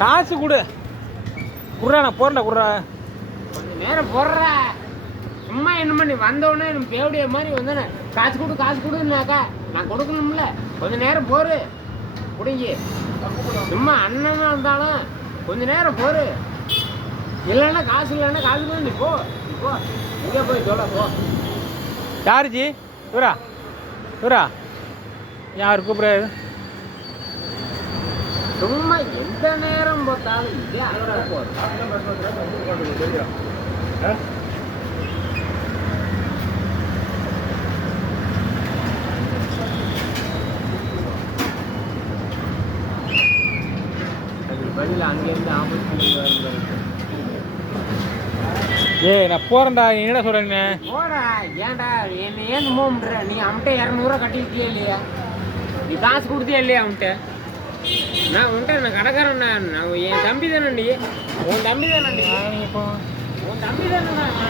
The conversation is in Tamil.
காசு கொடு. குடுறா, நான் போறேன்டா. குடுறா, கொஞ்சம் நேரம் போடுறா. சும்மா என்னமா நீ வந்தோடனே எனக்கு பேவுடைய மாதிரி வந்தேனே காசு கொடுன்னாக்கா நான் கொடுக்கணும்ல. கொஞ்சம் நேரம் போரு குடிங்கி. சும்மா அண்ணனா இருந்தாலும் கொஞ்ச நேரம் போரு. இல்லைன்னா காசு இல்லைன்னா காசு நீ போ. இங்கே போய் சொல்ல போ. யாருஜி? இவரா? யார் கூப்பிடாது? சும்மா எந்த நேரம் பார்த்தாலும் இதே அங்கே போதும். பதில் அங்கேருந்து ஆப்போசிட். நான் போறேன்டா. நீ என்ன சொல்றேன்னு போடா. ஏன்டா என்ன ஏன் மூன்ற? நீ அவன்கிட்ட 200 கட்டிருக்கியா இல்லையா? நீ காசு கொடுத்தியா இல்லையா அவன்கிட்ட? நான் உன்ட்ட நான் கடைக்காரன். நான் என் தம்பி தானே. உன் தம்பி தானே. இப்போ உன் தம்பி தானே.